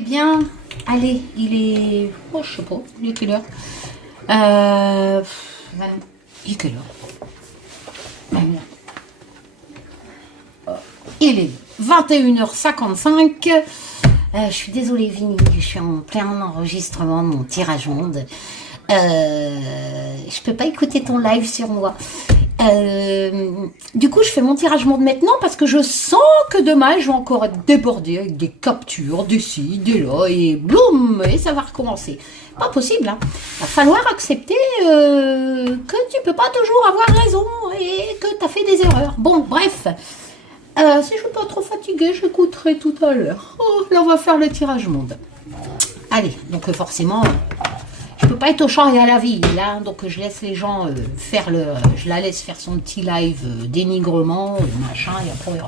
bien. Allez, il est... Oh, je sais pas, il est quelle heure il est quelle heure Il est 21h55. Je suis désolée, Vini, je suis en plein enregistrement de mon tirage monde. Je peux pas écouter ton live sur moi. Du coup, je fais mon tirage monde maintenant parce que je sens que demain, je vais encore être débordée avec des captures, des ci, des là, et boum, et ça va recommencer. Pas possible, hein. Va falloir accepter que tu peux pas toujours avoir raison et que tu as fait des erreurs. Bon, bref. Si je suis pas trop fatiguée, j'écouterai tout à l'heure. Oh, là, on va faire le tirage monde. Allez, donc forcément... Je peux pas être au champ et à la ville, là, donc je laisse les gens faire je la laisse faire son petit live dénigrement, machin, et après...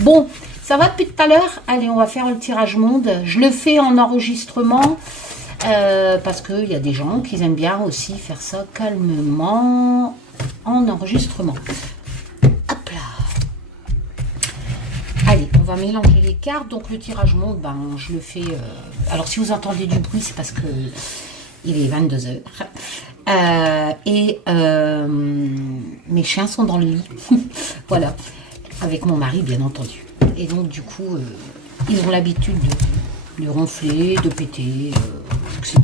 Bon, ça va depuis tout à l'heure. Allez, on va faire le tirage monde. Je le fais en enregistrement, parce qu'il y a des gens qui aiment bien aussi faire ça calmement, en enregistrement. Hop là. Allez, on va mélanger les cartes. Donc le tirage monde, ben, je le fais... Alors si vous entendez du bruit, c'est parce que... Il est 22h. Mes chiens sont dans le lit. Voilà. Avec mon mari, bien entendu. Et donc, du coup, ils ont l'habitude de ronfler, de péter, etc.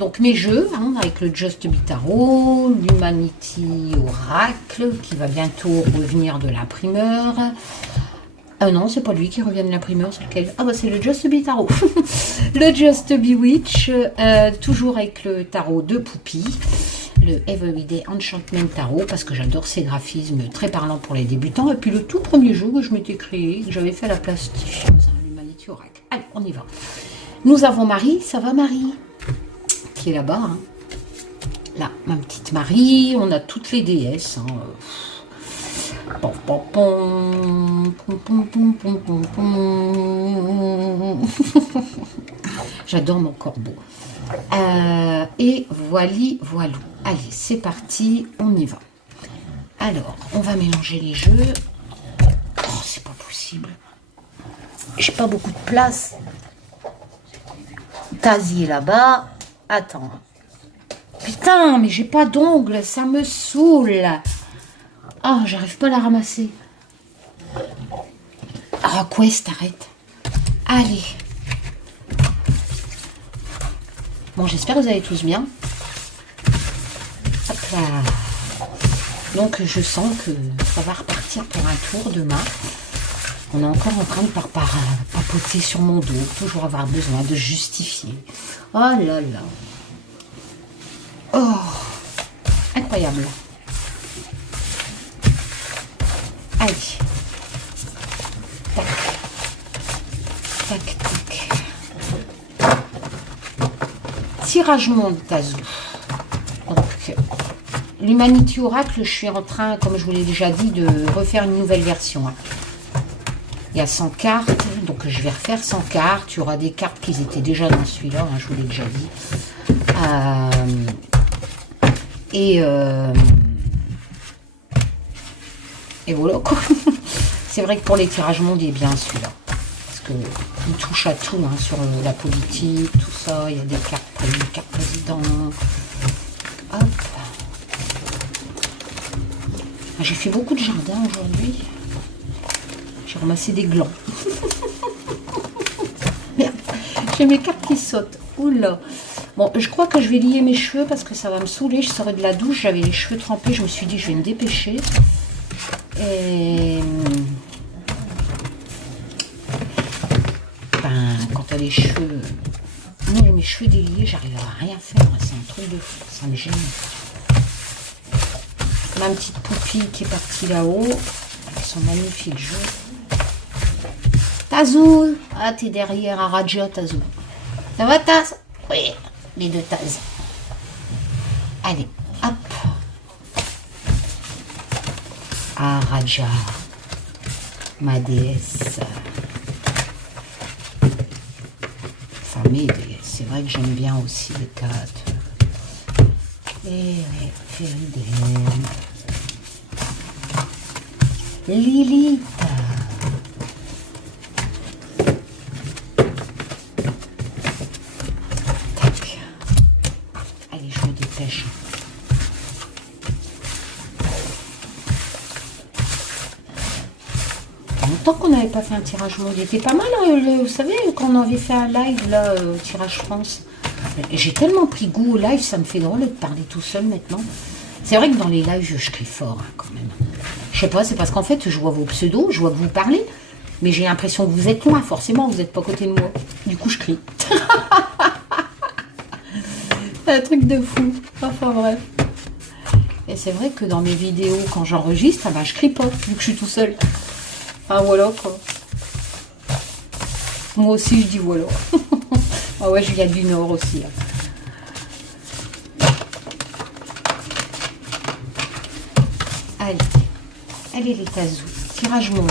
Donc, mes jeux, hein, avec le Just Be Tarot, l'Humanity Oracle, qui va bientôt revenir de l'imprimeur. Non, c'est pas lui qui revient de l'imprimeur, c'est lequel? Ah bah c'est le Just Be Tarot. Le Just Be Witch, toujours avec le tarot de Poupie, le Everyday Enchantment Tarot, parce que j'adore ces graphismes très parlants pour les débutants. Et puis le tout premier jeu que je m'étais créé, que j'avais fait à la plastifieuse, hein, l'Humanity Oracle. Allez, on y va. Nous avons Marie, ça va Marie? Qui est là-bas, hein. Là, ma petite Marie, on a toutes les déesses, hein. J'adore mon corbeau. Et voilou. Allez, c'est parti, on y va. Alors, on va mélanger les jeux. Oh, c'est pas possible. J'ai pas beaucoup de place. Tazi est là-bas. Attends. Putain, mais j'ai pas d'ongles, ça me saoule. Ah, oh, j'arrive pas à la ramasser. Ah, Quest, arrête. Allez. Bon, j'espère que vous allez tous bien. Hop là. Donc, je sens que ça va repartir pour un tour demain. On est encore en train de papoter sur mon dos. Toujours avoir besoin de justifier. Oh là là. Oh. Incroyable. Allez. Tac. Tac, tac. Tirage monde Tazou. Donc, l'Humanity Oracle, je suis en train, comme je vous l'ai déjà dit, de refaire une nouvelle version. Il y a 100 cartes, donc je vais refaire 100 cartes. Il y aura des cartes qui étaient déjà dans celui-là, hein, je vous l'ai déjà dit. Et voilà quoi. C'est vrai que pour les tirages monde, il est bien celui-là. Parce qu'il touche à tout, hein, sur la politique, tout ça. Il y a des cartes président. Hop. J'ai fait beaucoup de jardin aujourd'hui. J'ai ramassé des glands. Merde, j'ai mes cartes qui sautent. Oula. Bon, je crois que je vais lier mes cheveux parce que ça va me saouler. Je sors de la douche, j'avais les cheveux trempés. Je me suis dit, je vais me dépêcher. Et ben, quand t'as les cheveux, moi mes cheveux déliés, j'arrive à rien faire, c'est un truc de fou, ça me gêne. Ma petite Poupie qui est partie là-haut avec son magnifique jeu. Tazou, ah t'es derrière à Raja, Tazou. Ça va Taz? Oui, les deux Taz. Allez, hop. Ah, Raja, ma déesse. Enfin, mes déesses. C'est vrai que j'aime bien aussi les cartes. Et Lilith. pêche. Longtemps qu'on n'avait pas fait un tirage monde. Il était pas mal, vous savez, quand on avait fait un live, là, tirage France. J'ai tellement pris goût au live, ça me fait drôle de parler tout seul maintenant. C'est vrai que dans les lives, je crie fort, hein, quand même. Je sais pas, c'est parce qu'en fait, je vois vos pseudos, je vois que vous parlez, mais j'ai l'impression que vous êtes loin, forcément, vous n'êtes pas à côté de moi. Du coup, je crie. Un truc de fou. Enfin, bref. Et c'est vrai que dans mes vidéos, quand j'enregistre, je crie pas, vu que je suis tout seul. Ah voilà quoi. Moi aussi je dis voilà. Ah ouais, je viens du Nord aussi. Allez, allez les tazous. Tirage monde.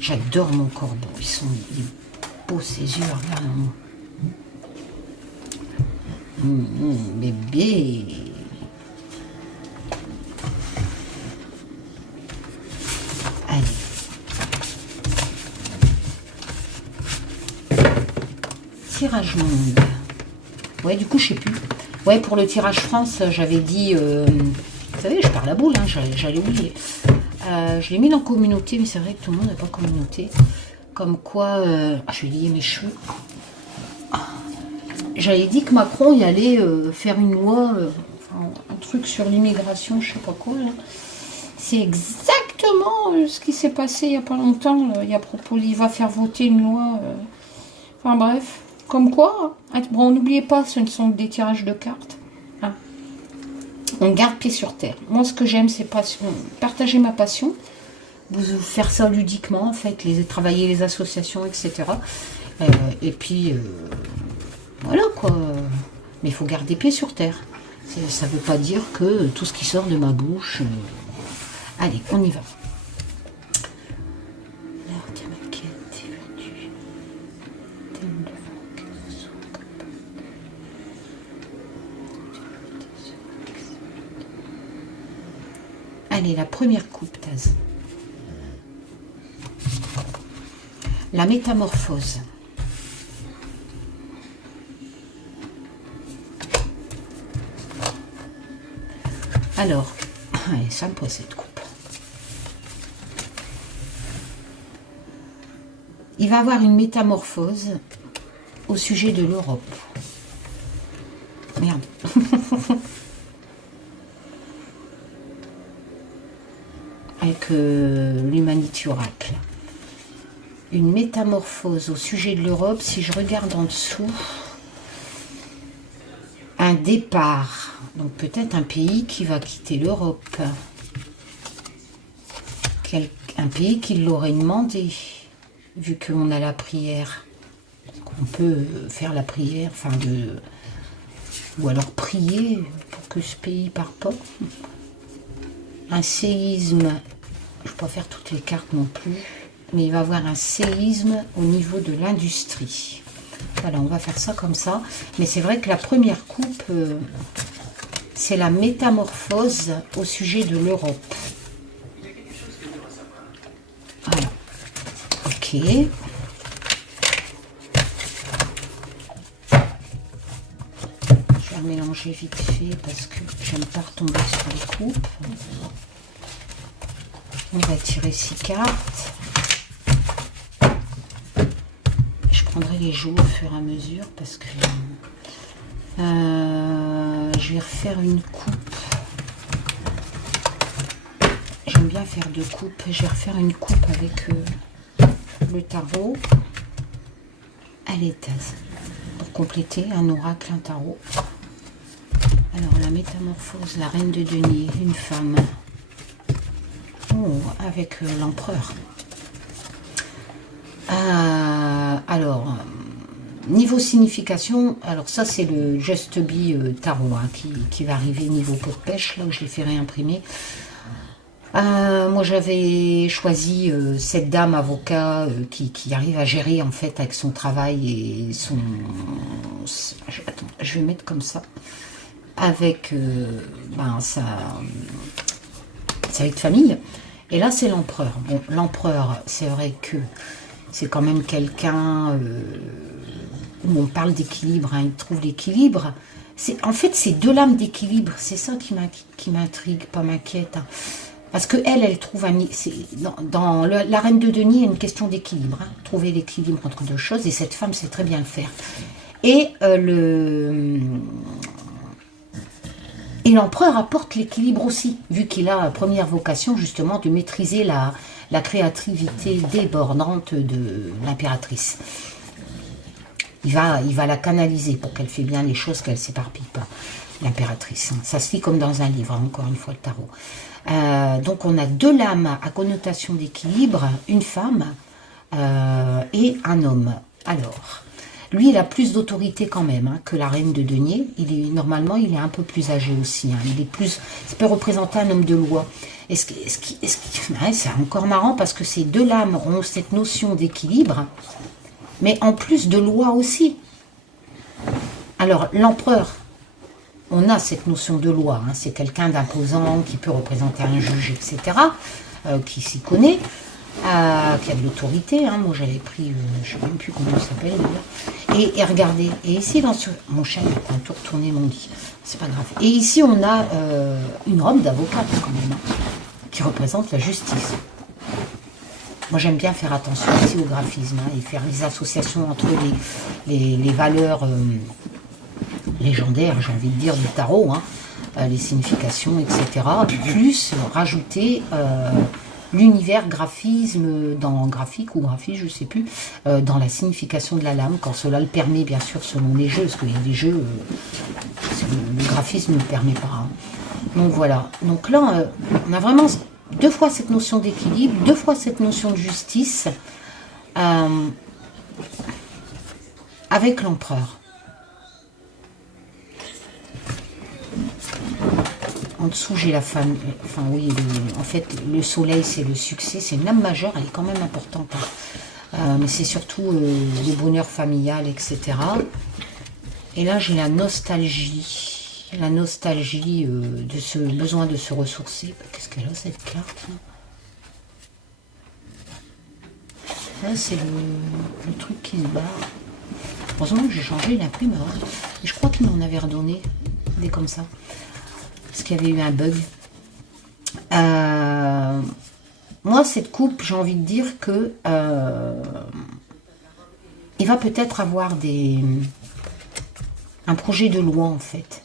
J'adore mon corbeau. Ils sont beaux ces yeux, regarde-moi. Bébé. Allez. Tirage monde. Ouais, du coup, je sais plus. Ouais, pour le tirage France, j'avais dit... vous savez, je parle à boule, hein, j'allais oublier. Je l'ai mis dans communauté, mais c'est vrai que tout le monde n'a pas communauté. Comme quoi... je vais lier mes cheveux. J'avais dit que Macron, il allait faire une loi, enfin, un truc sur l'immigration, je sais pas quoi, là. C'est exactement ce qui s'est passé il n'y a pas longtemps. Là. Il va faire voter une loi... Enfin bref... Comme quoi, hein. Bon, n'oubliez pas, ce ne sont que des tirages de cartes. Hein. On garde pied sur terre. Moi, ce que j'aime, c'est partager ma passion, vous faire ça ludiquement, en fait, travailler les associations, etc. Et puis, voilà, quoi. Mais il faut garder pied sur terre. Ça ne veut pas dire que tout ce qui sort de ma bouche... Allez, on y va. Allez, la première coupe, Taz. La métamorphose. Alors, elle est sympa cette coupe. Il va avoir une métamorphose au sujet de l'Europe. Merde. Avec l'Humanity Oracle. Une métamorphose au sujet de l'Europe. Si je regarde en dessous, un départ. Donc peut-être un pays qui va quitter l'Europe. Un pays qui l'aurait demandé, vu qu'on a la prière. On peut faire la prière, enfin ou alors prier pour que ce pays parte pas. Un séisme, je ne vais pas faire toutes les cartes non plus, mais il va y avoir un séisme au niveau de l'industrie. Voilà, on va faire ça comme ça. Mais c'est vrai que la première coupe, c'est la métamorphose au sujet de l'Europe. Voilà. Ok. Je vais mélanger vite fait parce que j'aime pas retomber sur les coupes. On va tirer 6 cartes. Je prendrai les jeux au fur et à mesure parce que je vais refaire une coupe. J'aime bien faire 2 coupes. Je vais refaire une coupe avec le tarot. Allez, Taz. Pour compléter, un oracle, un tarot. Alors, la métamorphose, la reine de denier, une femme. Oh, avec l'empereur. Alors, niveau signification, alors ça c'est le Just Be tarot hein, qui va arriver niveau pot de pêche, là où je l'ai fait réimprimer. Moi j'avais choisi cette dame avocat qui arrive à gérer en fait avec son travail et son... Attends, je vais mettre comme ça. Avec sa vie de famille. Et là, c'est l'empereur. Bon, l'empereur, c'est vrai que c'est quand même quelqu'un où on parle d'équilibre, hein, il trouve l'équilibre. En fait, c'est deux lames d'équilibre, c'est ça qui m'intrigue, pas m'inquiète. Hein. Parce que elle trouve dans la reine de denier, il y a une question d'équilibre. Hein, trouver l'équilibre entre deux choses, et cette femme sait très bien le faire. Et l'empereur apporte l'équilibre aussi, vu qu'il a première vocation justement de maîtriser la créativité débordante de l'impératrice. Il va la canaliser pour qu'elle fait bien les choses, qu'elle ne s'éparpille pas, l'impératrice. Ça se lit comme dans un livre, encore une fois, le tarot. Donc on a deux lames à connotation d'équilibre, une femme et un homme. Alors, lui, il a plus d'autorité quand même hein, que la reine de denier. Normalement, il est un peu plus âgé aussi. Hein. Ça peut représenter un homme de loi. C'est encore marrant parce que ces deux lames ont cette notion d'équilibre, mais en plus de loi aussi. Alors, l'empereur, on a cette notion de loi. Hein. C'est quelqu'un d'imposant qui peut représenter un juge, etc., qui s'y connaît. Qui a de l'autorité, hein. Moi j'avais pris, je ne sais même plus comment ça s'appelle d'ailleurs. Et regardez, et ici dans mon chien il a un tour tourné mon lit, c'est pas grave. Et ici on a une robe d'avocate quand même, hein, qui représente la justice. Moi j'aime bien faire attention aussi au graphisme hein, et faire les associations entre les valeurs légendaires, j'ai envie de dire, du tarot, hein, les significations, etc. Plus rajouter l'univers graphisme, graphique ou graphique, je ne sais plus, dans la signification de la lame, quand cela le permet, bien sûr, selon les jeux, parce qu'il y a des jeux, le graphisme ne le permet pas. Hein. Donc voilà. Donc là, on a vraiment deux fois cette notion d'équilibre, deux fois cette notion de justice, avec l'empereur. En dessous, j'ai la femme. Enfin, oui, en fait, le soleil, c'est le succès. C'est une lame majeure, elle est quand même importante. Hein. Mais c'est surtout le bonheur familial, etc. Et là, j'ai la nostalgie. La nostalgie de ce besoin de se ressourcer. Qu'est-ce qu'elle a, cette carte là, c'est le truc qui se barre. Heureusement que j'ai changé l'imprimeur. Je crois qu'il m'en avait redonné des comme ça. Parce qu'il y avait eu un bug. Moi, cette coupe, j'ai envie de dire que il va peut-être avoir un projet de loi, en fait.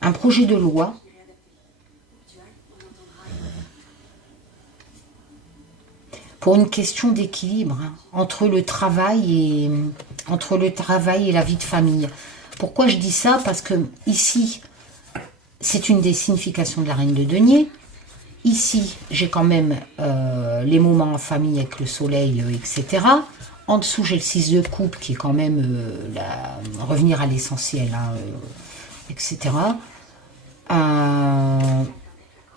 Un projet de loi pour une question d'équilibre hein, entre le travail et la vie de famille. Pourquoi je dis ça? Parce que ici, c'est une des significations de la reine de denier. Ici, j'ai quand même les moments en famille avec le soleil, etc. En dessous, j'ai le 6 de coupe qui est quand même revenir à l'essentiel, hein, etc.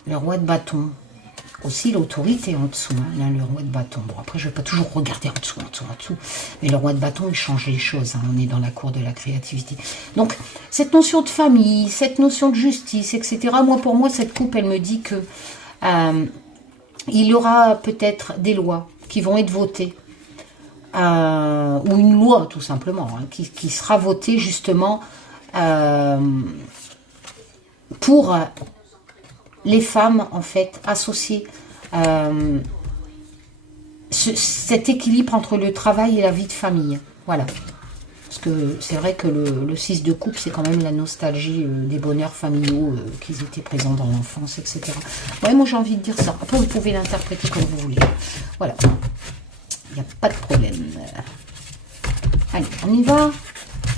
Le roi de bâton. Aussi l'autorité en dessous, hein, là, le roi de bâton. Bon, après, je ne vais pas toujours regarder en dessous. Mais le roi de bâton, il change les choses. Hein, on est dans la cour de la créativité. Donc, cette notion de famille, cette notion de justice, etc. Moi, pour moi, cette coupe, elle me dit que il y aura peut-être des lois qui vont être votées. Ou une loi, tout simplement, hein, qui sera votée, justement, pour les femmes, en fait, associées cet équilibre entre le travail et la vie de famille. Voilà. Parce que c'est vrai que le 6 de coupe, c'est quand même la nostalgie des bonheurs familiaux qui étaient présents dans l'enfance, etc. Ouais, moi j'ai envie de dire ça. Après, vous pouvez l'interpréter comme vous voulez. Voilà. Il n'y a pas de problème. Allez, on y va.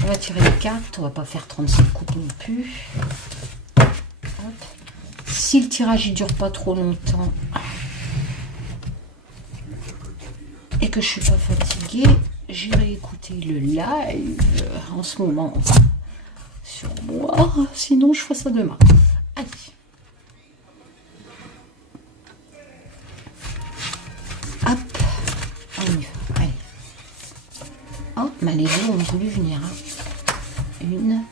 On va tirer les cartes. On va pas faire 35 coupes non plus. Hop. Si le tirage ne dure pas trop longtemps et que je suis pas fatiguée, j'irai écouter le live en ce moment sur moi. Sinon, je ferai ça demain. Allez. Hop. On y va. Allez. Oh, mais les deux ont voulu venir. Hein. 1, 2,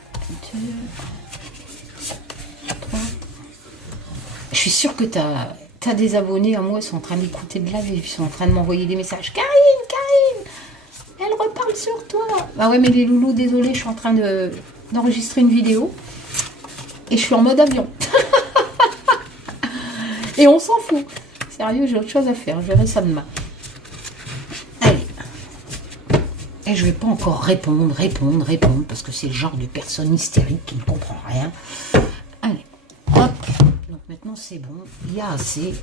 3. Je suis sûre que tu as des abonnés à moi, ils sont en train d'écouter de la vie, ils sont en train de m'envoyer des messages. Karine, elle reparle sur toi. Bah ouais, mais les loulous, désolé, je suis en train d'enregistrer une vidéo. Et je suis en mode avion. Et on s'en fout. Sérieux, j'ai autre chose à faire. Je verrai ça demain. Allez. Et je vais pas encore répondre, parce que c'est le genre de personne hystérique qui ne comprend rien. Allez. Hop. Donc maintenant, c'est bon. Il y a assez.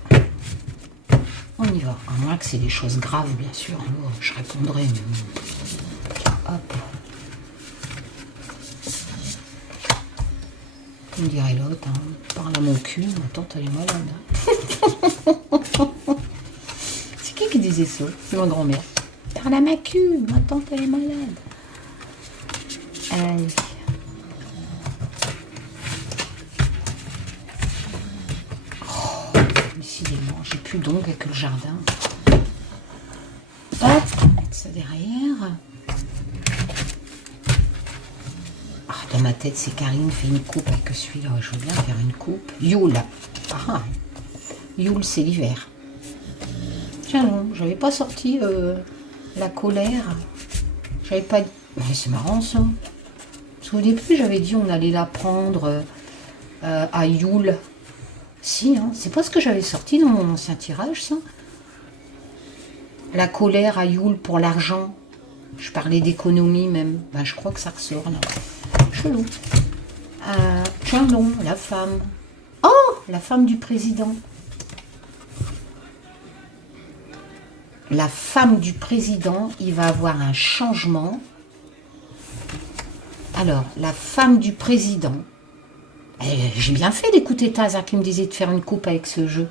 On y va. À moins que c'est des choses graves, bien sûr. Alors, je répondrai. Hop. Comme dirait l'autre, hein, parle à mon cul, ma tante elle est malade. C'est qui disait ça? C'est ma grand-mère. Parle à ma cul, ma tante elle est malade. Allez. Oh, décidément, j'ai plus d'ongles avec le jardin. Hop, ça derrière. Dans ma tête, c'est Karine fait une coupe avec celui-là. Je veux bien faire une coupe. Yule. Ah, Yule, c'est l'hiver. Tiens, non, j'avais pas sorti la colère. J'avais pas... Mais c'est marrant, ça. Parce qu'au début, j'avais dit on allait la prendre à Yule. Si, hein, c'est pas ce que j'avais sorti dans mon ancien tirage, ça. La colère à Yule pour l'argent. Je parlais d'économie, même. Ben, je crois que ça ressort, là. Chelou. Tiens non, la femme. Oh, la femme du président. La femme du président, il va avoir un changement. Alors, la femme du président. J'ai bien fait d'écouter Taza qui me disait de faire une coupe avec ce jeu.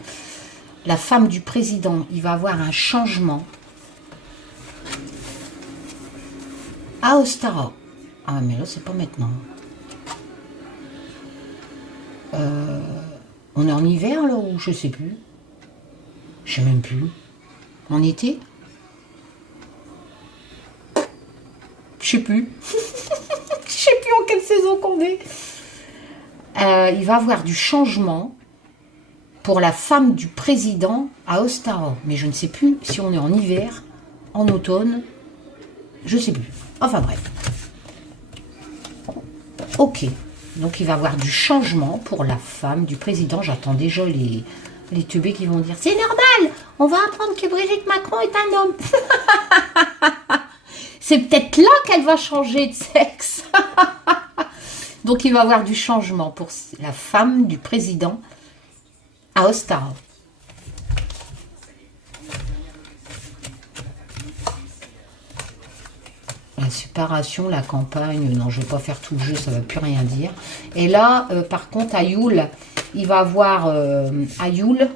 La femme du président, il va avoir un changement. À Ostara. Ah, mais là, c'est pas maintenant. On est en hiver, là, ou je sais plus. Je sais même plus. En été? Je sais plus. Je sais plus en quelle saison qu'on est. Il va y avoir du changement pour la femme du président à Ostara. Mais je ne sais plus si on est en hiver, en automne. Je sais plus. Enfin bref. Ok, donc il va y avoir du changement pour la femme du président. J'attends déjà les teubés qui vont dire c'est normal, on va apprendre que Brigitte Macron est un homme. C'est peut-être là qu'elle va changer de sexe. Donc il va y avoir du changement pour la femme du président à Ostara. La séparation, la campagne, non, je ne vais pas faire tout le jeu, ça ne va plus rien dire. Et là, par contre, à Yule, il va avoir, à Yule,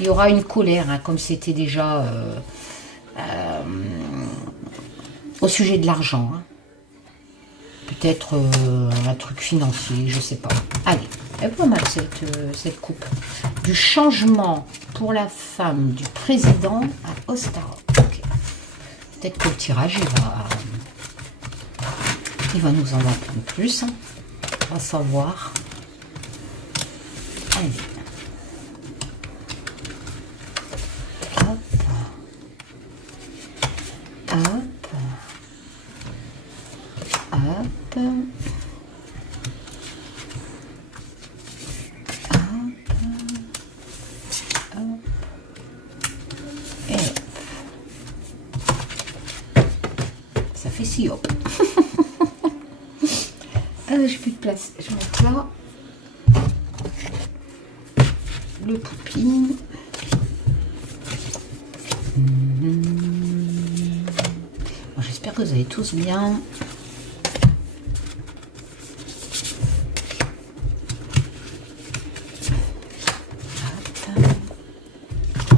il y aura une colère, hein, comme c'était déjà au sujet de l'argent. Hein. Peut-être un truc financier, je ne sais pas. Allez, elle est pas mal cette coupe. Du changement pour la femme du président à Ostara. Okay. Peut-être que le tirage, il va nous en apprendre plus. Hein. On va savoir. Allez. Hop. Hop. Hop. Et hop. Ça fait si hop. J'ai plus de place. Je vais mettre là le poupine. Bon, j'espère que vous allez tous bien.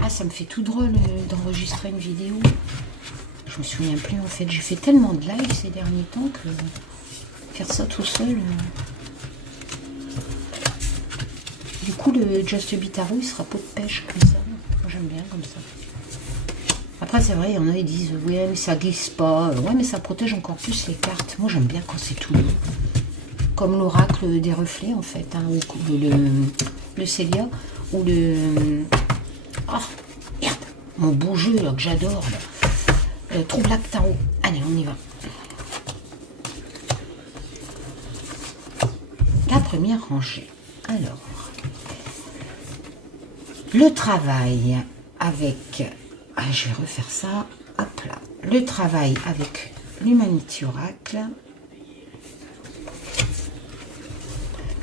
Ah, ça me fait tout drôle d'enregistrer une vidéo. Je me souviens plus en fait. J'ai fait tellement de live ces derniers temps que faire ça tout seul. Du coup, le Just Bitarou, il sera pot de pêche comme ça. Moi, j'aime bien comme ça. Après, c'est vrai, il y en a, ils disent, oui, mais ça glisse pas. Ouais, mais ça protège encore plus les cartes. Moi, j'aime bien quand c'est tout doux. Comme l'oracle des reflets, en fait. Hein, ou le Célia. Ou le... Oh, merde. Mon beau jeu, là, que j'adore. Troublak Tarot. Allez, on y va. première rangée. Alors, le travail avec... Ah, je vais refaire ça. Hop là. Le travail avec l'Humanity Oracle.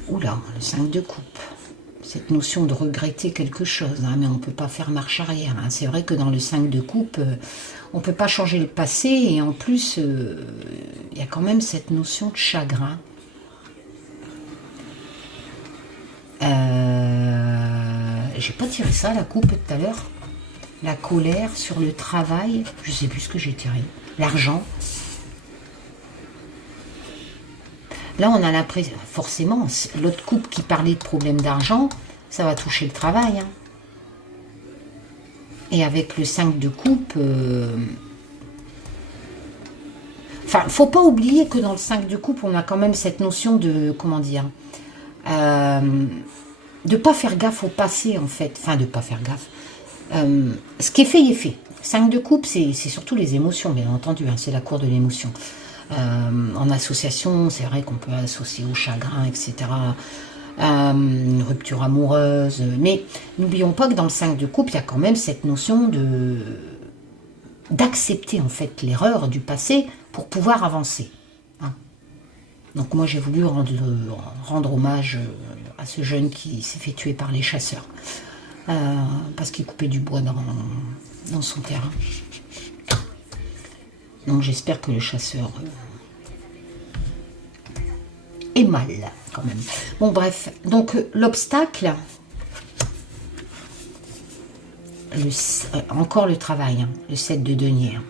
Oula, le 5 de coupe. Cette notion de regretter quelque chose, hein, mais on ne peut pas faire marche arrière. Hein. C'est vrai que dans le 5 de coupe, on ne peut pas changer le passé, et en plus, il y a quand même cette notion de chagrin. J'ai pas tiré ça, la coupe, tout à l'heure. La colère sur le travail, je sais plus ce que j'ai tiré. L'argent. Là, on a l'impression, forcément, l'autre coupe qui parlait de problème d'argent, ça va toucher le travail. Hein. Et avec le 5 de coupe... Enfin, faut pas oublier que dans le 5 de coupe, on a quand même cette notion de... Comment dire de pas faire gaffe au passé, en fait. Enfin, de pas faire gaffe. Ce qui est fait, il est fait. 5 de coupe, c'est surtout les émotions, bien entendu. Hein, c'est la cour de l'émotion. En association, c'est vrai qu'on peut associer au chagrin, etc. Une rupture amoureuse. Mais n'oublions pas que dans le 5 de coupe, il y a quand même cette notion d'accepter en fait l'erreur du passé pour pouvoir avancer. Hein. Donc moi, j'ai voulu rendre hommage à ce jeune qui s'est fait tuer par les chasseurs. Parce qu'il coupait du bois dans son terrain. Donc j'espère que le chasseur est mal, quand même. Bon, bref. Donc l'obstacle, encore le travail, hein, le 7 de denier. Hein.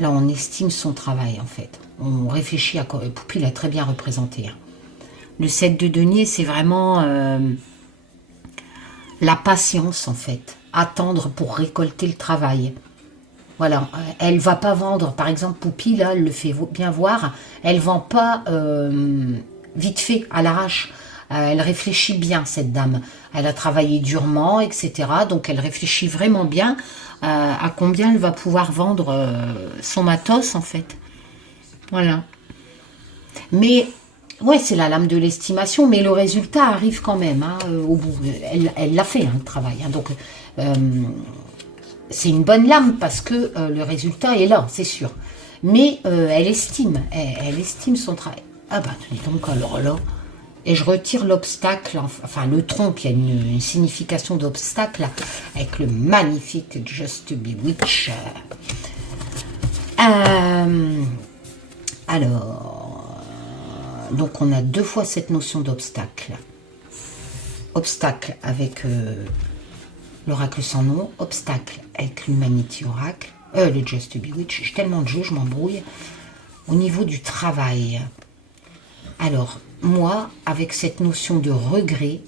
Là, on estime son travail, en fait. On réfléchit à quoi. Poupie l'a très bien représenté. Hein. Le 7 de denier, c'est vraiment la patience, en fait. Attendre pour récolter le travail. Voilà, elle va pas vendre, par exemple, Poupie, là, elle le fait bien voir, elle vend pas vite fait, à l'arrache. Elle réfléchit bien, cette dame. Elle a travaillé durement, etc. Donc, elle réfléchit vraiment bien à combien elle va pouvoir vendre son matos, en fait. Voilà. Mais, ouais, c'est la lame de l'estimation, mais le résultat arrive quand même, hein, au bout. Elle l'a fait, hein, le travail. Hein, donc, c'est une bonne lame parce que le résultat est là, c'est sûr. Mais elle estime son travail. Ah bah, donc alors là, et je retire l'obstacle, enfin le trompe, il y a une signification d'obstacle avec le magnifique Just Bewitch. Alors, donc on a deux fois cette notion d'obstacle. Obstacle avec l'oracle sans nom, obstacle avec l'Humanity Oracle, le Just Bewitch. J'ai tellement de jeux, je m'embrouille. Au niveau du travail, alors moi, avec cette notion de regret,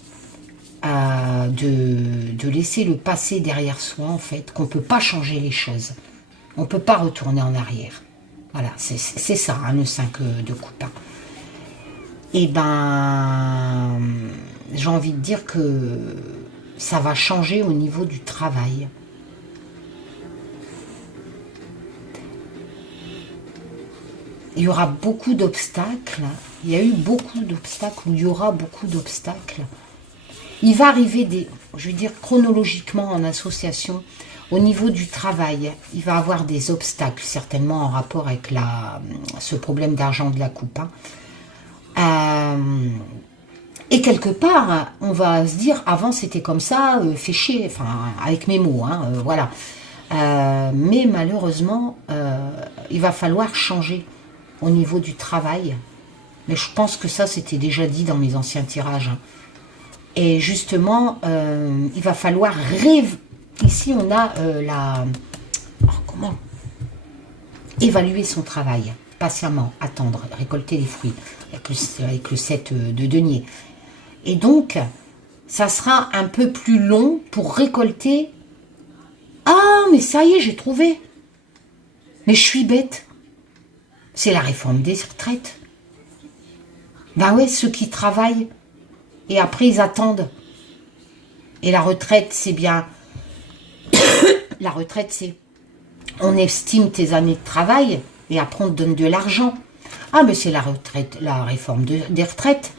de laisser le passé derrière soi, en fait, qu'on ne peut pas changer les choses. On ne peut pas retourner en arrière. Voilà, c'est ça, hein, le 5 de coupe. Et ben, j'ai envie de dire que ça va changer au niveau du travail. Il y aura beaucoup d'obstacles. Il y a eu beaucoup d'obstacles, ou il y aura beaucoup d'obstacles. Il va arriver je veux dire chronologiquement en association, au niveau du travail, il va avoir des obstacles, certainement en rapport avec ce problème d'argent de la coupe. Hein. Et quelque part, on va se dire, avant c'était comme ça, fait chier, enfin, avec mes mots, hein, voilà. Mais malheureusement, il va falloir changer au niveau du travail. Mais je pense que ça, c'était déjà dit dans mes anciens tirages. Hein. Et justement, il va falloir Ici, on a comment évaluer son travail, patiemment, attendre, récolter les fruits, avec le 7 de denier. Et donc, ça sera un peu plus long pour récolter. Ah, mais ça y est, j'ai trouvé. Mais je suis bête. C'est la réforme des retraites. Ben ouais, ceux qui travaillent, et après ils attendent. Et la retraite, c'est bien... La retraite, c'est... On estime tes années de travail, et après on te donne de l'argent. Ah, mais c'est la retraite, la réforme des retraites.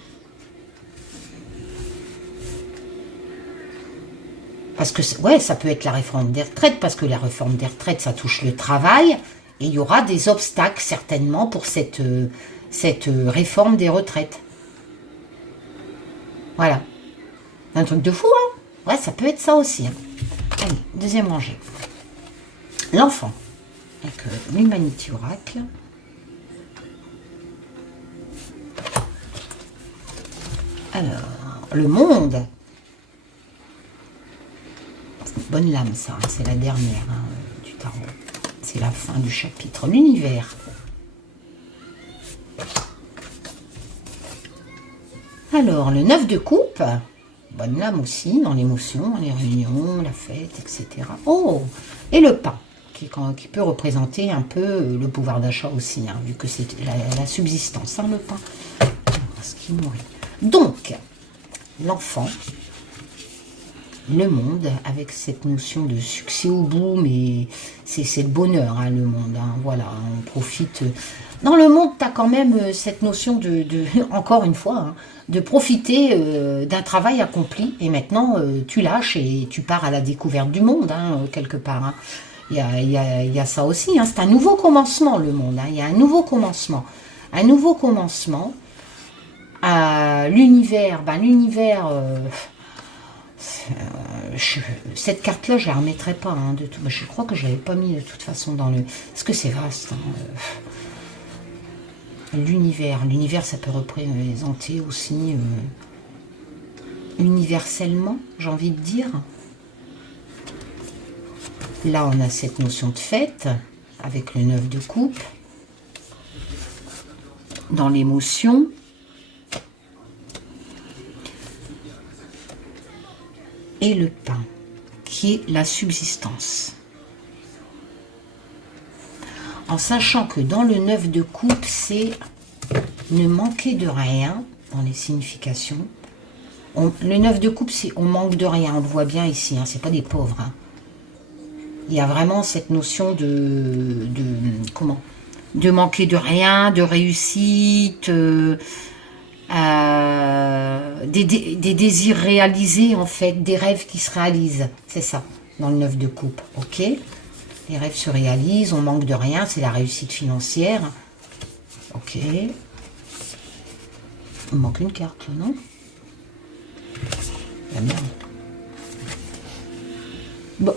Parce que, ouais, ça peut être la réforme des retraites, parce que la réforme des retraites, ça touche le travail, et il y aura des obstacles, certainement, pour cette réforme des retraites. Voilà. Un truc de fou, hein? Ouais, ça peut être ça aussi. Hein. Allez, deuxième rangée. L'enfant. Avec l'Humanity Oracle. Alors, le monde. Bonne lame, ça. Hein, c'est la dernière du tarot. C'est la fin du chapitre. L'univers. Alors, le 9 de coupe. Bonne lame aussi, dans l'émotion, les réunions, la fête, etc. Oh, et le pain, qui peut représenter un peu le pouvoir d'achat aussi, hein, vu que c'est la subsistance, hein, le pain. Ce qui nourrit. Donc, l'enfant, le monde, avec cette notion de succès au bout, mais c'est le bonheur, hein, le monde. Hein, voilà, on profite. Dans le monde, tu as quand même cette notion encore une fois, hein, de profiter d'un travail accompli. Et maintenant, tu lâches et tu pars à la découverte du monde, hein, quelque part. Hein. Il y a ça aussi. Hein, c'est un nouveau commencement, le monde. Hein, il y a un nouveau commencement. Un nouveau commencement. L'univers, cette carte-là, je la remettrai pas. Hein, de tout. Je crois que je l'avais pas mis de toute façon dans le... Parce que c'est vaste. Hein, l'univers, ça peut représenter aussi universellement, j'ai envie de dire. Là, on a cette notion de fête, avec le 9 de coupe, dans l'émotion. Et le pain, qui est la subsistance. En sachant que dans le 9 de coupe, c'est ne manquer de rien, dans les significations. Le 9 de coupe, c'est on manque de rien, on le voit bien ici, hein, c'est pas des pauvres. Hein. Il y a vraiment cette notion de manquer de rien, de réussite, des désirs réalisés, en fait, des rêves qui se réalisent. C'est ça, dans le 9 de coupe, ok ? Les rêves se réalisent, on manque de rien, c'est la réussite financière. Ok. Il manque une carte, non? La merde. Bon.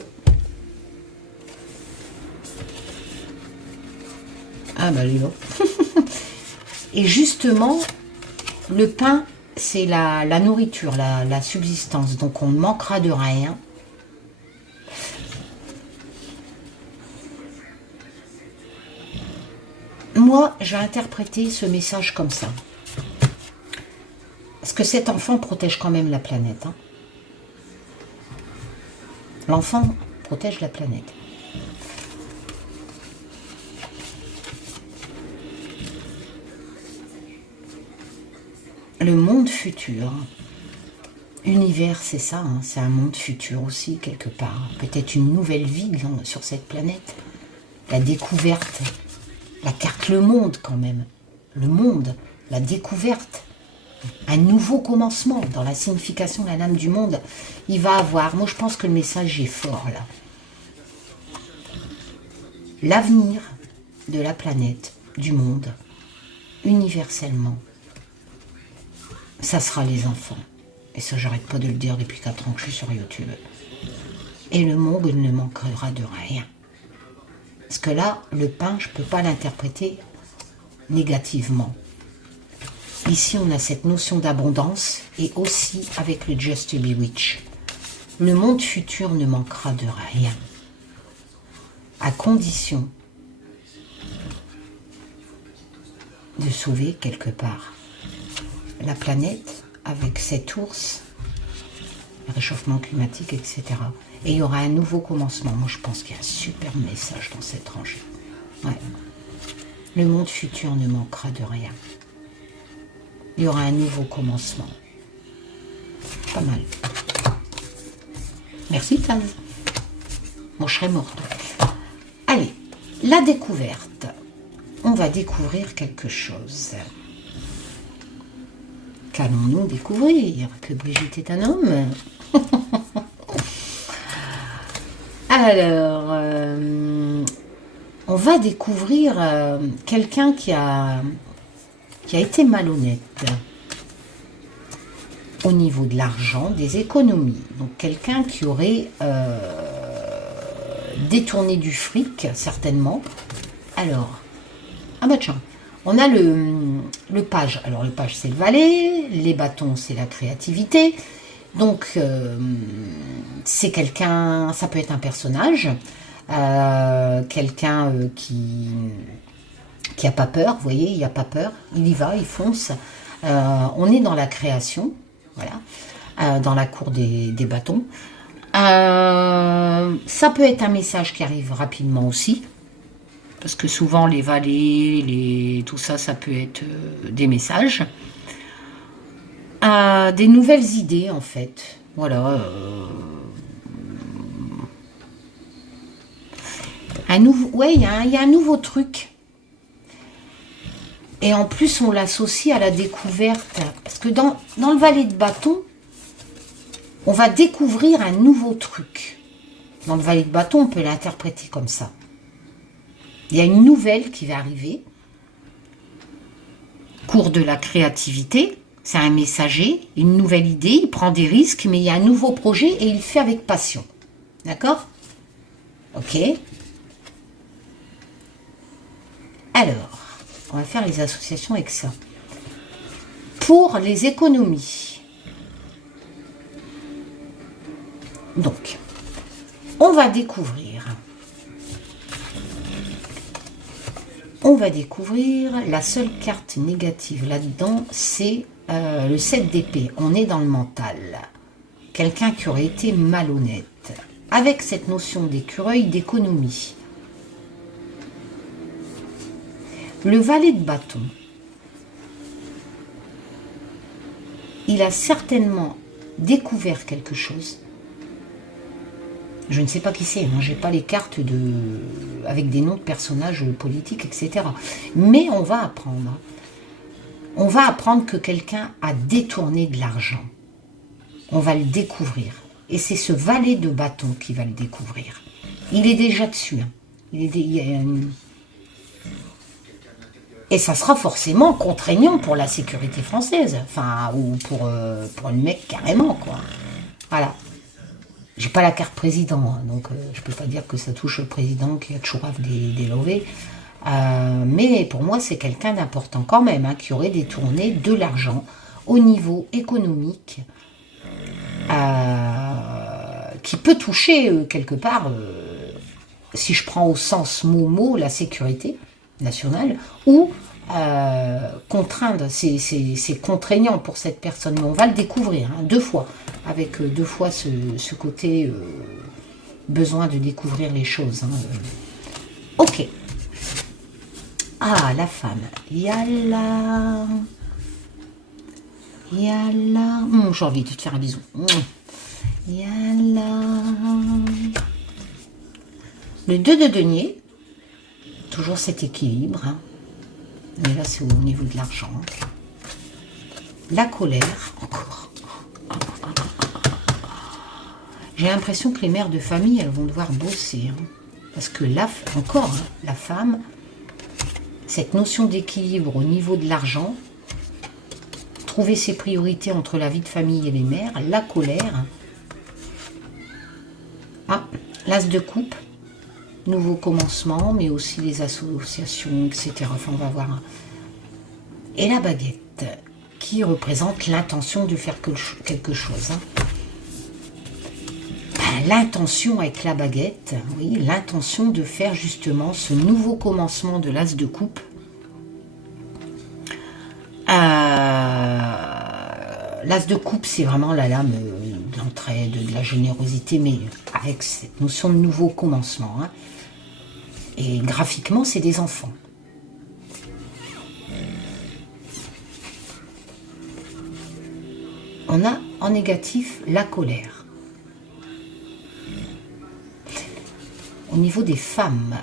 Ah bah lui, non. Et justement, le pain, c'est la nourriture, la subsistance. Donc on ne manquera de rien. Moi, j'ai interprété ce message comme ça. Parce que cet enfant protège quand même la planète. Hein. L'enfant protège la planète. Le monde futur. Univers, c'est ça. Hein, c'est un monde futur aussi, quelque part. Peut-être une nouvelle vie sur cette planète. La découverte. La carte Le Monde, quand même. Le monde, la découverte. Un nouveau commencement dans la signification de la lame du monde. Il va avoir, moi je pense que le message est fort là. L'avenir de la planète, du monde, universellement, ça sera les enfants. Et ça, j'arrête pas de le dire depuis 4 ans que je suis sur YouTube. Et le monde ne manquera de rien. Parce que là, le pain, je ne peux pas l'interpréter négativement. Ici, on a cette notion d'abondance et aussi avec le Just to Be Rich. Le monde futur ne manquera de rien. À condition de sauver quelque part la planète avec cet ours, le réchauffement climatique, etc. Et il y aura un nouveau commencement. Moi, je pense qu'il y a un super message dans cette rangée. Ouais. Le monde futur ne manquera de rien. Il y aura un nouveau commencement. Pas mal. Merci, Taz. Moi, je serais morte. Allez, la découverte. On va découvrir quelque chose. Qu'allons-nous découvrir? Que Brigitte est un homme? Alors, on va découvrir quelqu'un qui a été malhonnête au niveau de l'argent, des économies. Donc, quelqu'un qui aurait détourné du fric, certainement. Alors, ah bah tiens, on a le page. Alors, le page, c'est le valet. Les bâtons, c'est la créativité. Donc, c'est quelqu'un, ça peut être un personnage, quelqu'un qui a pas peur, vous voyez, il n'y a pas peur, il y va, il fonce. On est dans la création, voilà, dans la cour des bâtons. Ça peut être un message qui arrive rapidement aussi, parce que souvent les valets, tout ça, ça peut être des messages. Des nouvelles idées, en fait. Voilà. Ouais, il y a un nouveau truc. Et en plus, on l'associe à la découverte. Parce que dans le valet de bâton, on va découvrir un nouveau truc. Dans le valet de bâton, on peut l'interpréter comme ça. Il y a une nouvelle qui va arriver. Cours de la créativité. C'est un messager, une nouvelle idée, il prend des risques, mais il y a un nouveau projet et il le fait avec passion. D'accord? Ok. Alors, on va faire les associations avec ça. Pour les économies. Donc, on va découvrir la seule carte négative là-dedans, c'est le 7 d'épée. On est dans le mental. Quelqu'un qui aurait été malhonnête. Avec cette notion d'écureuil, d'économie. Le valet de bâton. Il a certainement découvert quelque chose. Je ne sais pas qui c'est, hein, je n'ai pas les cartes avec des noms de personnages politiques, etc. Mais on va apprendre. On va apprendre que quelqu'un a détourné de l'argent. On va le découvrir. Et c'est ce valet de bâton qui va le découvrir. Il est déjà dessus. Hein. Et ça sera forcément contraignant pour la sécurité française. Enfin, ou pour le mec carrément, quoi. Voilà. J'ai pas la carte président, hein, donc je peux pas dire que ça touche le président qui a toujours des lovés. Mais pour moi, c'est quelqu'un d'important quand même, hein, qui aurait détourné de l'argent au niveau économique, qui peut toucher quelque part, si je prends au sens mot, la sécurité nationale, ou contraindre, c'est contraignant pour cette personne, mais on va le découvrir, hein, 2 fois, avec 2 fois ce côté besoin de découvrir les choses. Hein. Ok. Ah, la femme. Yalla. Yalla. J'ai envie de te faire un bisou. Yalla. Le 2 de denier. Toujours cet équilibre. Hein. Mais là, c'est au niveau de l'argent. La colère, encore. J'ai l'impression que les mères de famille, elles vont devoir bosser. Hein. Parce que là, encore, hein, la femme, cette notion d'équilibre au niveau de l'argent, trouver ses priorités entre la vie de famille et les mères, la colère. Ah, l'as de coupe, nouveau commencement, mais aussi les associations, etc. Enfin, on va voir. Et la baguette, qui représente l'intention de faire quelque chose. Hein. L'intention avec la baguette, oui, l'intention de faire justement ce nouveau commencement de l'as de coupe. L'as de coupe, c'est vraiment la lame de l'entraide, de la générosité, mais avec cette notion de nouveau commencement. Hein. Et graphiquement, c'est des enfants. On a en négatif la colère. Au niveau des femmes,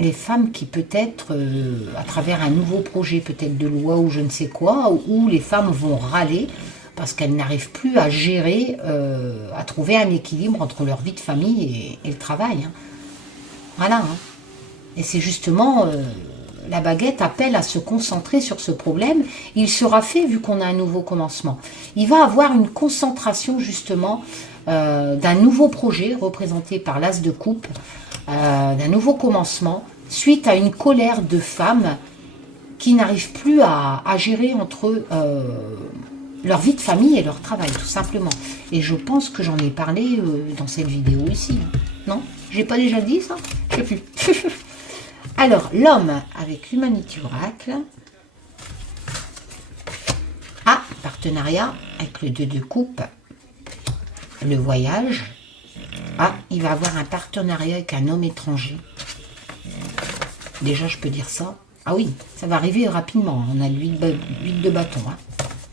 les femmes qui peut-être, à travers un nouveau projet, peut-être de loi ou je ne sais quoi, où les femmes vont râler parce qu'elles n'arrivent plus à gérer, à trouver un équilibre entre leur vie de famille et le travail. Hein. Voilà. Hein. Et c'est justement, la baguette appelle à se concentrer sur ce problème. Il sera fait vu qu'on a un nouveau commencement. Il va avoir une concentration justement d'un nouveau projet représenté par l'As de coupe, d'un nouveau commencement, suite à une colère de femmes qui n'arrivent plus à gérer entre leur vie de famille et leur travail, tout simplement. Et je pense que j'en ai parlé dans cette vidéo ici. Hein. Non? J'ai pas déjà dit ça? Je sais plus. Alors, l'homme avec Humanity Oracle. Ah, partenariat avec le 2 de coupe. Le voyage. Ah, il va avoir un partenariat avec un homme étranger. Déjà, je peux dire ça. Ah oui, ça va arriver rapidement. On a l'huile de bâton. Hein.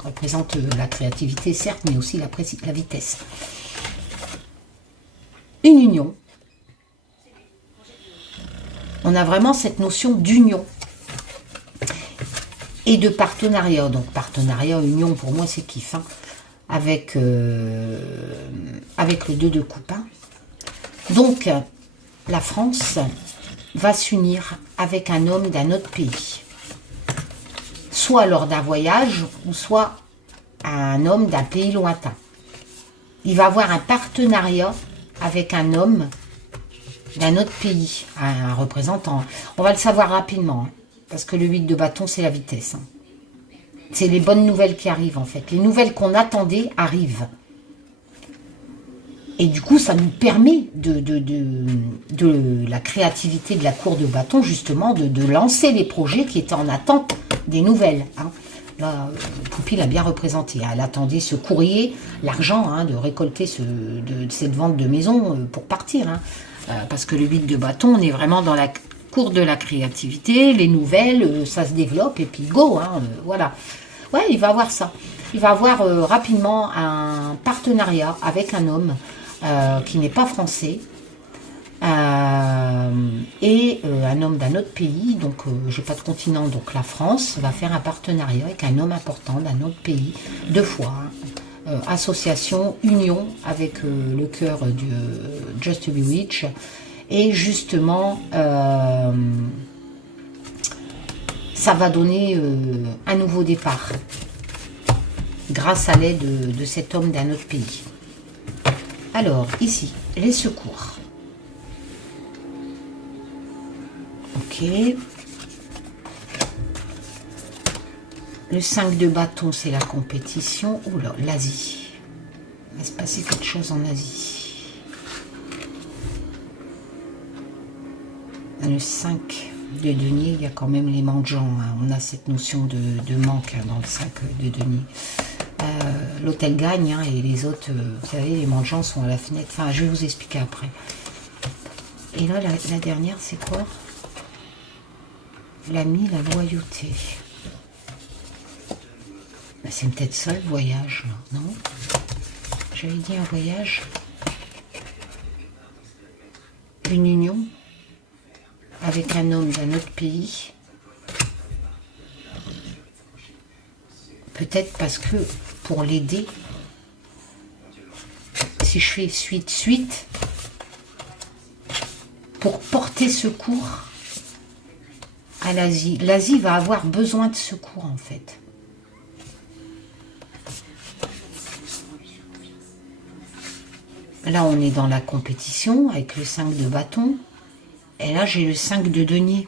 Ça représente la créativité, certes, mais aussi la vitesse. Une union. On a vraiment cette notion d'union et de partenariat. Donc, partenariat, union, pour moi, c'est kiff. Hein, avec le 2 de coupe. Hein. Donc, la France va s'unir avec un homme d'un autre pays. Soit lors d'un voyage, ou soit un homme d'un pays lointain. Il va avoir un partenariat avec un homme d'un autre pays, un représentant. On va le savoir rapidement, hein, parce que le 8 de bâton, c'est la vitesse. Hein. C'est les bonnes nouvelles qui arrivent, en fait. Les nouvelles qu'on attendait arrivent. Et du coup, ça nous permet de la créativité de la cour de bâton, justement, de lancer les projets qui étaient en attente des nouvelles. Hein. Là, Poupie l'a bien représenté. Elle attendait ce courrier, l'argent, hein, de récolter cette vente de maison pour partir. Hein. Parce que le 8 de bâton, on est vraiment dans la cour de la créativité, les nouvelles, ça se développe, et puis go, hein, voilà. Ouais, il va avoir ça. Il va avoir rapidement un partenariat avec un homme qui n'est pas français, et un homme d'un autre pays, donc j'ai pas de continent, donc la France va faire un partenariat avec un homme important d'un autre pays, 2 fois, hein. Association, union avec le cœur du Just to Be Rich, et justement ça va donner un nouveau départ grâce à l'aide de cet homme d'un autre pays. Alors ici, les secours. Ok. Le 5 de bâton, c'est la compétition. Oula, l'Asie. Il va se passer quelque chose en Asie. Le 5 de denier, il y a quand même les mendiants. Hein. On a cette notion de manque hein, dans le 5 de denier. L'hôtel gagne hein, et les autres, vous savez, les mendiants sont à la fenêtre. Enfin, je vais vous expliquer après. Et là, la dernière, c'est quoi? L'ami, la loyauté. C'est peut-être ça le voyage, non? J'avais dit un voyage. Une union avec un homme d'un autre pays. Peut-être parce que pour l'aider, si je fais suite, pour porter secours à l'Asie. L'Asie va avoir besoin de secours en fait. Là, on est dans la compétition avec le 5 de bâton. Et là, j'ai le 5 de denier.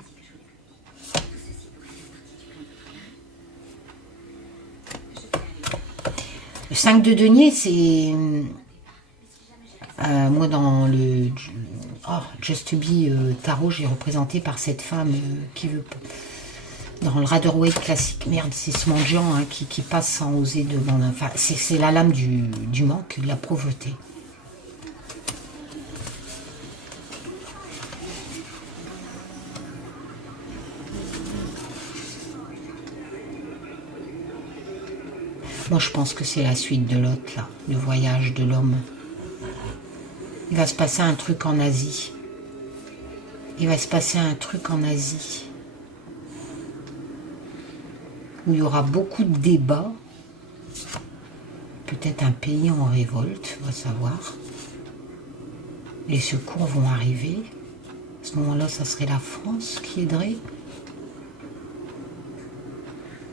Le 5 de denier, c'est... moi, dans le Just to Be Tarot, j'ai représenté par cette femme qui veut... Dans le Rider-Waite classique, merde, c'est ce mendiant hein, qui passe sans oser demander... Enfin, c'est la lame du manque, de la pauvreté. Moi, je pense que c'est la suite de l'autre, là, le voyage de l'homme. Il va se passer un truc en Asie. il va se passer un truc en Asie où il y aura beaucoup de débats. Peut-être un pays en révolte, on va savoir. Les secours vont arriver. À ce moment-là, ça serait la France qui aiderait.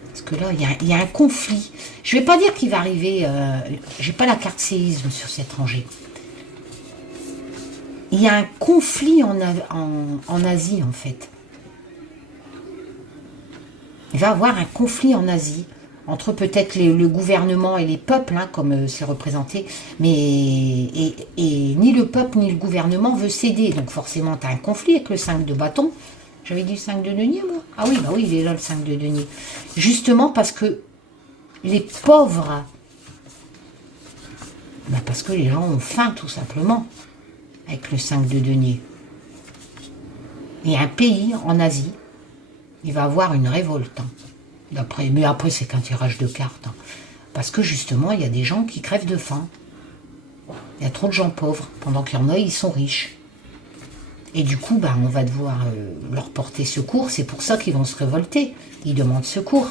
Parce que là, il y a un conflit. Je ne vais pas dire qu'il va arriver... j'ai pas la carte séisme sur cet rangée. Il y a un conflit en Asie, en fait. Il va y avoir un conflit en Asie entre peut-être le gouvernement et les peuples, hein, comme c'est représenté, mais et ni le peuple ni le gouvernement veut céder. Donc forcément, tu as un conflit avec le 5 de bâton. J'avais dit 5 de denier, moi. Ah oui, bah oui, il est là, le 5 de denier. Justement parce que les pauvres, bah parce que les gens ont faim, tout simplement, avec le 5 de denier. Et un pays en Asie, il va avoir une révolte. Hein. Mais après, c'est qu'un tirage de cartes. Hein. Parce que justement, il y a des gens qui crèvent de faim. Il y a trop de gens pauvres, pendant qu'il y en a, ils sont riches. Et du coup, bah, on va devoir leur porter secours. C'est pour ça qu'ils vont se révolter. Ils demandent secours.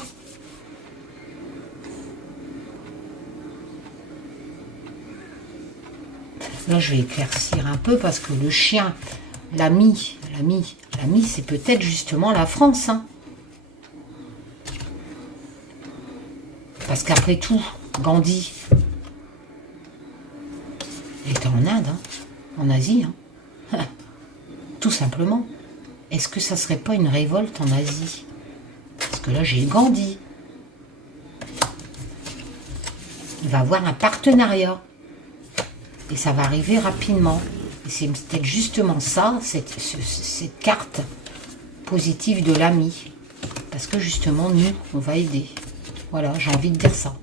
Là, je vais éclaircir un peu parce que le chien, l'ami, c'est peut-être justement la France. Hein. Parce qu'après tout, Gandhi était en Inde, hein, en Asie. Hein. Tout simplement. Est-ce que ça serait pas une révolte en Asie? Parce que là, j'ai Gandhi. Il va avoir un partenariat. Et ça va arriver rapidement. Et c'est peut-être justement ça, cette carte positive de l'ami. Parce que justement, nous, on va aider. Voilà, j'ai envie de dire ça.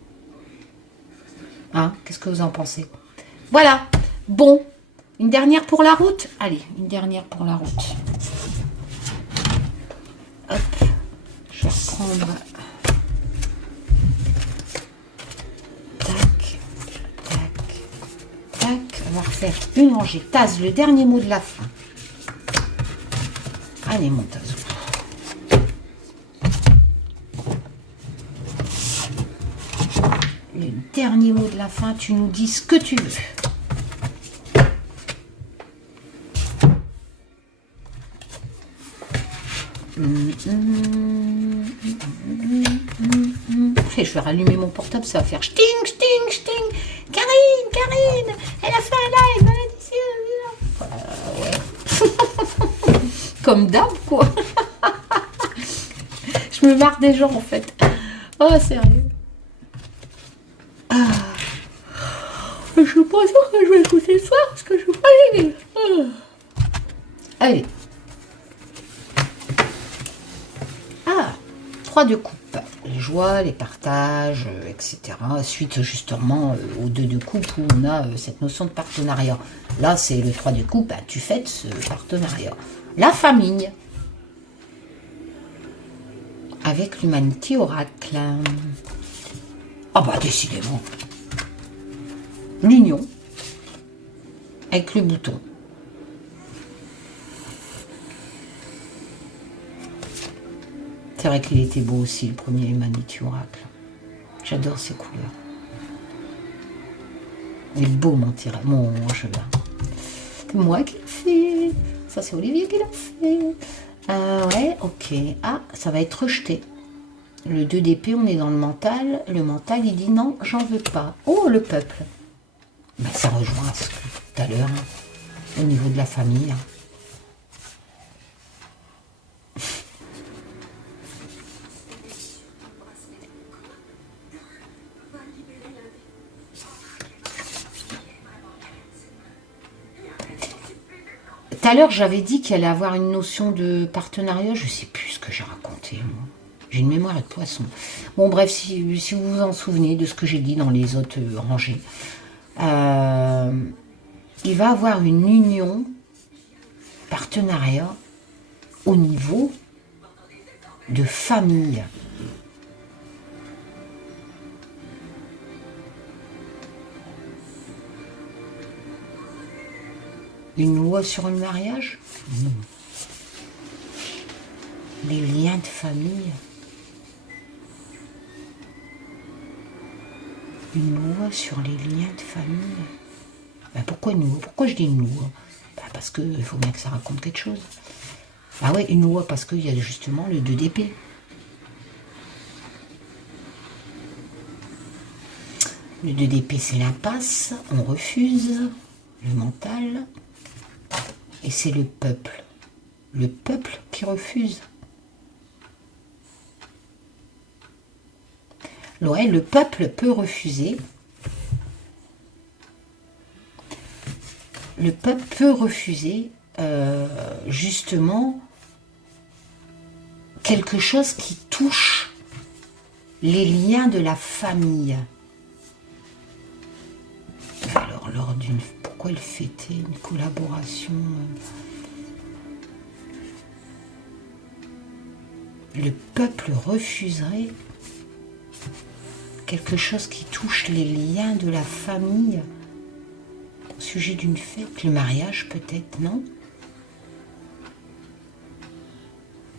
Hein? Qu'est-ce que vous en pensez? Voilà. Bon. Une dernière pour la route? Allez, une dernière pour la route. Hop. Je vais reprendre. Tac. Tac. Tac. On va refaire une rangée. Taz, le dernier mot de la fin. Allez, mon Taz. Le dernier mot de la fin, tu nous dis ce que tu veux. Et je vais rallumer mon portable, ça va faire sting, sting, sting. Karine, elle a fait un live. Ouais. Comme d'hab, quoi. Je me marre des gens, en fait. Oh, sérieux. Je suis pas sûre que je vais écouter ce soir, parce que je suis pas gênée. Allez. 3 de coupe, les joies, les partages, etc. Suite justement au 2 de coupe où on a cette notion de partenariat. Là, c'est le 3 de coupe, bah, tu fêtes ce partenariat. La famille, avec l'Humanity Oracle. Ah bah décidément. L'union, avec le bouton. C'est vrai qu'il était beau aussi, le premier Humanity Oracle. J'adore ces couleurs. Il est beau mon jeu là. C'est moi qui l'ai fait. Ça, c'est Olivier qui l'a fait. Ouais, ok. Ah, ça va être rejeté. Le 2 d'épée, on est dans le mental. Le mental, il dit non, j'en veux pas. Oh, le peuple. Ben, ça rejoint ce que tout à l'heure, hein, au niveau de la famille. Hein. Tout à l'heure, j'avais dit qu'il allait avoir une notion de partenariat. Je ne sais plus ce que j'ai raconté, moi. J'ai une mémoire de poisson. Bon, bref, si vous vous en souvenez de ce que j'ai dit dans les autres rangées. Il va avoir une union, partenariat, au niveau de famille. Une loi sur le mariage? Non. les liens de famille. Une loi sur les liens de famille. Ben pourquoi une loi? Pourquoi je dis une loi? Ben parce qu'il faut bien que ça raconte quelque chose. Ah ouais, une loi parce qu'il y a justement le 2 d'épée. Le 2 d'épée, c'est l'impasse, on refuse, le mental, et c'est le peuple. Le peuple qui refuse. Ouais, le peuple peut refuser. Le peuple peut refuser, justement, quelque chose qui touche les liens de la famille. Alors, lors d'une... Pourquoi le fêter? Une collaboration... Le peuple refuserait quelque chose qui touche les liens de la famille. Au sujet d'une fête, le mariage peut-être, non?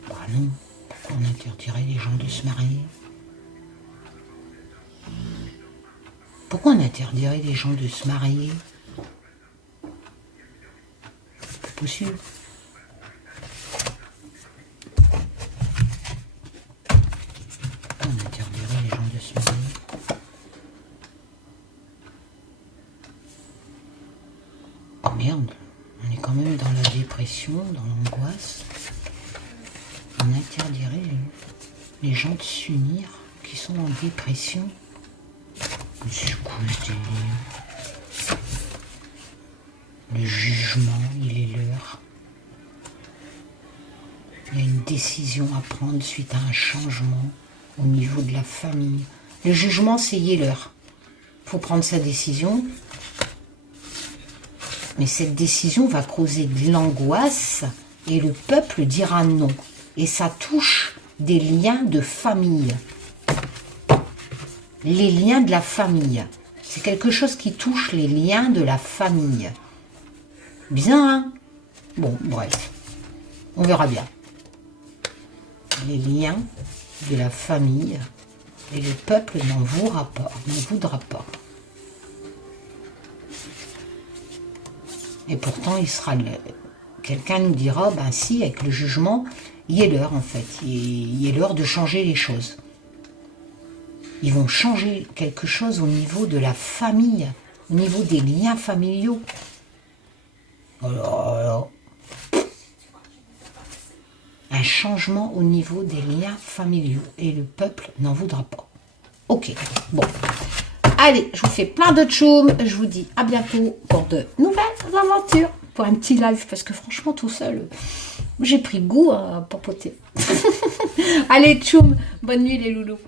Bah non, pourquoi on interdirait les gens de se marier? Pourquoi on interdirait les gens de se marier? C'est pas possible. Pourquoi on interdirait les gens de se marier? Oh merde, on est quand même dans la dépression, dans l'angoisse. On interdirait les gens de s'unir qui sont en dépression. C'est quoi ce délire? Le jugement, il est l'heure. Il y a une décision à prendre suite à un changement au niveau de la famille. Le jugement, c'est y est l'heure. Il faut prendre sa décision. Mais cette décision va causer de l'angoisse et le peuple dira non. Et ça touche des liens de famille. Les liens de la famille. C'est quelque chose qui touche les liens de la famille. Bien, hein? Bon, bref. On verra bien. Les liens de la famille. Et le peuple n'en voudra pas. N'en voudra pas. Et pourtant, il sera... Quelqu'un nous dira, ben si, avec le jugement, il est l'heure en fait. Il est l'heure de changer les choses. Ils vont changer quelque chose au niveau de la famille, au niveau des liens familiaux. Oh là là. Un changement au niveau des liens familiaux. Et le peuple n'en voudra pas. Ok, bon. Allez, je vous fais plein de tchoum. Je vous dis à bientôt pour de nouvelles aventures. Pour un petit live, parce que franchement, tout seul, j'ai pris goût à papoter. Allez, tchoum. Bonne nuit les loulous.